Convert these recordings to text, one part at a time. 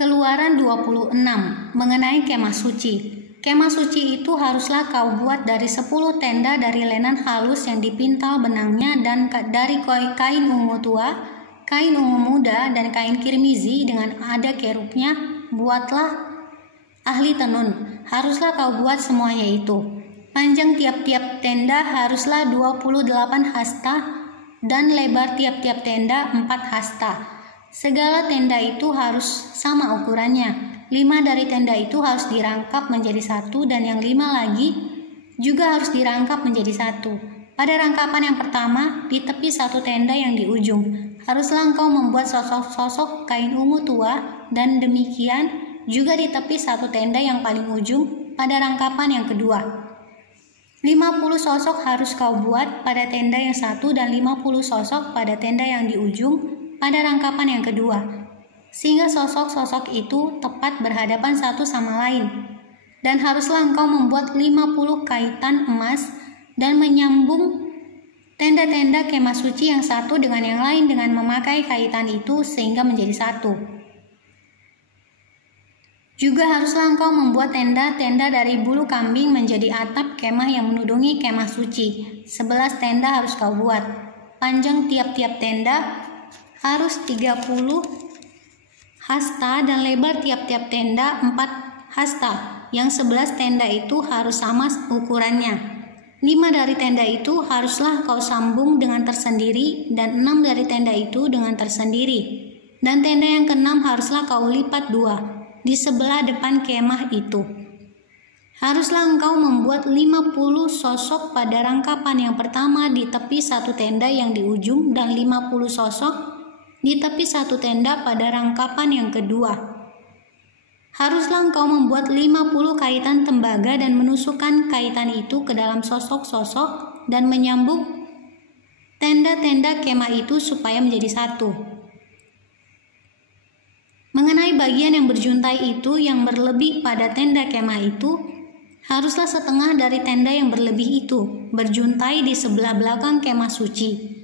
Keluaran 26 mengenai kemah suci. Kemah suci itu haruslah kau buat dari 10 tenda dari lenan halus yang dipintal benangnya dan dari kain ungu tua, kain ungu muda, dan kain kirmizi dengan ada kerubnya. Buatlah ahli tenun. Haruslah kau buat semuanya itu. Panjang tiap-tiap tenda haruslah 28 hasta dan lebar tiap-tiap tenda 4 hasta. Segala tenda itu harus sama ukurannya. 5 dari tenda itu harus dirangkap menjadi satu dan yang 5 lagi juga harus dirangkap menjadi satu. Pada rangkapan yang pertama, di tepi satu tenda yang di ujung, haruslah engkau membuat sosok-sosok kain ungu tua, dan demikian juga di tepi satu tenda yang paling ujung pada rangkapan yang kedua. 50 sosok harus kau buat pada tenda yang satu dan 50 sosok pada tenda yang di ujung pada rangkapan yang kedua, sehingga sosok-sosok itu tepat berhadapan satu sama lain. Dan haruslah engkau membuat 50 kaitan emas dan menyambung tenda-tenda kemah suci yang satu dengan yang lain dengan memakai kaitan itu sehingga menjadi satu. Juga haruslah engkau membuat tenda-tenda dari bulu kambing menjadi atap kemah yang menudungi kemah suci. 11 tenda harus kau buat. Panjang tiap-tiap tenda harus 30 hasta dan lebar tiap-tiap tenda 4 hasta. Yang 11 tenda itu harus sama ukurannya. 5 dari tenda itu haruslah kau sambung dengan tersendiri dan 6 dari tenda itu dengan tersendiri. Dan tenda yang ke-6 haruslah kau lipat 2 di sebelah depan kemah itu. Haruslah engkau membuat 50 sosok pada rangkapan yang pertama di tepi satu tenda yang di ujung dan 50 sosok di tepi satu tenda pada rangkapan yang kedua. Haruslah engkau membuat 50 kaitan tembaga dan menusukkan kaitan itu ke dalam sosok-sosok dan menyambung tenda-tenda kemah itu supaya menjadi satu. Mengenai bagian yang berjuntai itu yang berlebih pada tenda kemah itu, haruslah setengah dari tenda yang berlebih itu berjuntai di sebelah belakang kemah suci.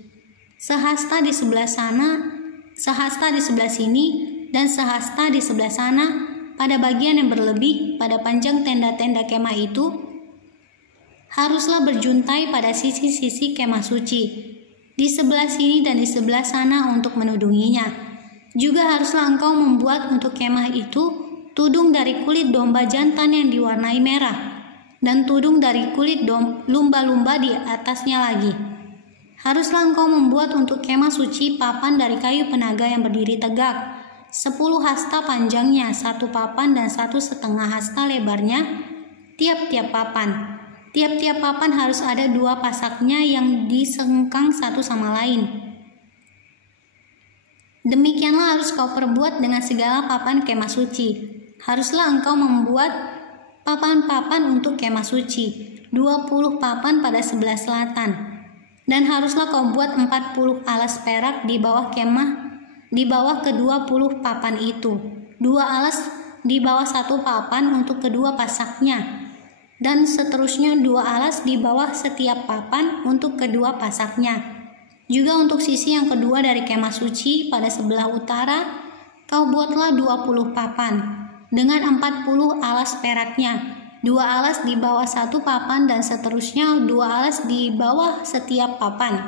Sehasta di sebelah sana, sehasta di sebelah sini, dan sehasta di sebelah sana pada bagian yang berlebih pada panjang tenda-tenda kemah itu haruslah berjuntai pada sisi-sisi kemah suci di sebelah sini dan di sebelah sana untuk menudunginya. Juga haruslah engkau membuat untuk kemah itu tudung dari kulit domba jantan yang diwarnai merah dan tudung dari kulit lumba-lumba di atasnya lagi. Haruslah engkau membuat untuk kemah suci papan dari kayu penaga yang berdiri tegak, 10 hasta panjangnya, 1 papan dan 1,5 hasta lebarnya tiap-tiap papan. Tiap-tiap papan harus ada 2 pasaknya yang disengkang satu sama lain. Demikianlah harus kau perbuat dengan segala papan kemah suci. Haruslah engkau membuat papan-papan untuk kemah suci, 20 papan pada sebelah selatan. Dan haruslah kau buat 40 alas perak di bawah kemah, di bawah ke-20 papan itu. 2 alas di bawah 1 papan untuk kedua pasaknya. Dan seterusnya 2 alas di bawah setiap papan untuk kedua pasaknya. Juga untuk sisi yang kedua dari kemah suci pada sebelah utara, kau buatlah 20 papan dengan 40 alas peraknya. 2 alas di bawah 1 papan dan seterusnya 2 alas di bawah setiap papan.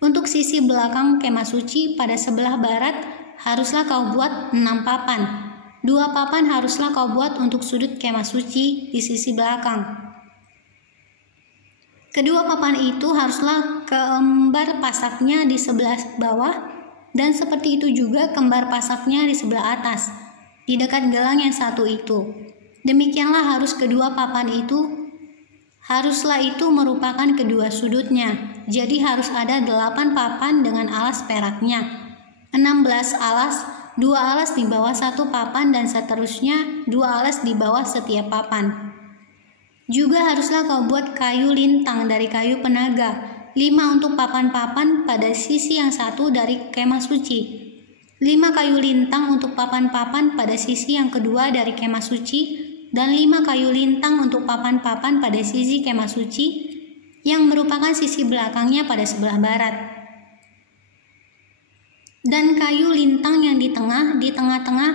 Untuk sisi belakang kemah suci pada sebelah barat haruslah kau buat 6 papan. 2 papan haruslah kau buat untuk sudut kemah suci di sisi belakang. Kedua papan itu haruslah kembar pasaknya di sebelah bawah dan seperti itu juga kembar pasaknya di sebelah atas, di dekat gelang yang satu itu. Demikianlah harus kedua papan itu, haruslah itu merupakan kedua sudutnya. Jadi harus ada 8 papan dengan alas peraknya, 16 alas, 2 alas di bawah 1 papan dan seterusnya 2 alas di bawah setiap papan. Juga haruslah kau buat kayu lintang dari kayu penaga, 5 untuk papan-papan pada sisi yang satu dari kemah suci, 5 kayu lintang untuk papan-papan pada sisi yang kedua dari kemah suci, dan 5 kayu lintang untuk papan-papan pada sisi kemah suci yang merupakan sisi belakangnya pada sebelah barat. Dan kayu lintang yang di tengah-tengah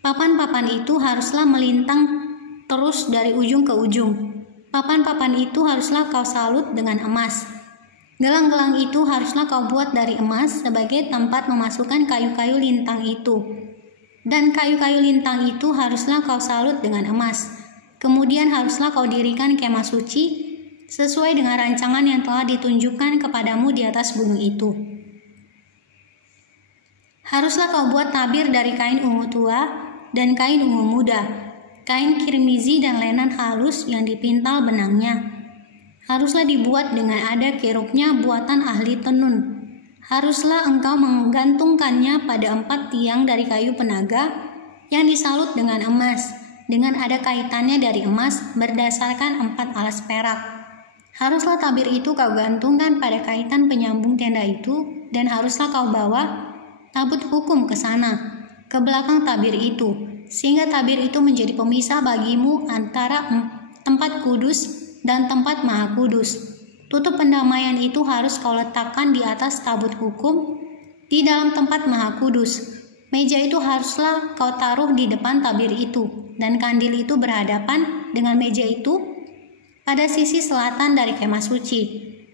Papan-papan itu haruslah melintang terus dari ujung ke ujung. Papan-papan itu haruslah kau salut dengan emas. Gelang-gelang itu haruslah kau buat dari emas sebagai tempat memasukkan kayu-kayu lintang itu. Dan kayu-kayu lintang itu haruslah kau salut dengan emas. Kemudian haruslah kau dirikan kemah suci sesuai dengan rancangan yang telah ditunjukkan kepadamu di atas gunung itu. Haruslah kau buat tabir dari kain ungu tua dan kain ungu muda, kain kirmizi dan lenan halus yang dipintal benangnya. Haruslah dibuat dengan ada kerubnya buatan ahli tenun. Haruslah engkau menggantungkannya pada 4 tiang dari kayu penaga yang disalut dengan emas, dengan ada kaitannya dari emas berdasarkan 4 alas perak. Haruslah tabir itu kau gantungkan pada kaitan penyambung tenda itu, dan haruslah kau bawa tabut hukum ke sana, ke belakang tabir itu, sehingga tabir itu menjadi pemisah bagimu antara tempat kudus dan tempat maha kudus. Tutup pendamaian itu harus kau letakkan di atas tabut hukum di dalam tempat maha kudus. Meja itu haruslah kau taruh di depan tabir itu, dan kandil itu berhadapan dengan meja itu pada sisi selatan dari kemah suci,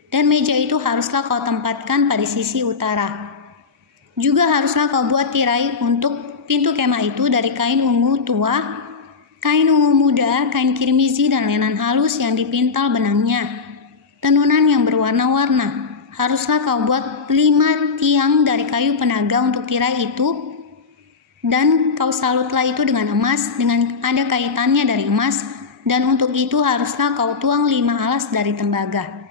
dan meja itu haruslah kau tempatkan pada sisi utara. Juga haruslah kau buat tirai untuk pintu kemah itu dari kain ungu tua, kain ungu muda, kain kirmizi dan lenan halus yang dipintal benangnya. Tenunan yang berwarna-warna. Haruslah kau buat 5 tiang dari kayu penaga untuk tirai itu, dan kau salutlah itu dengan emas, dengan ada kaitannya dari emas, dan untuk itu haruslah kau tuang 5 alas dari tembaga.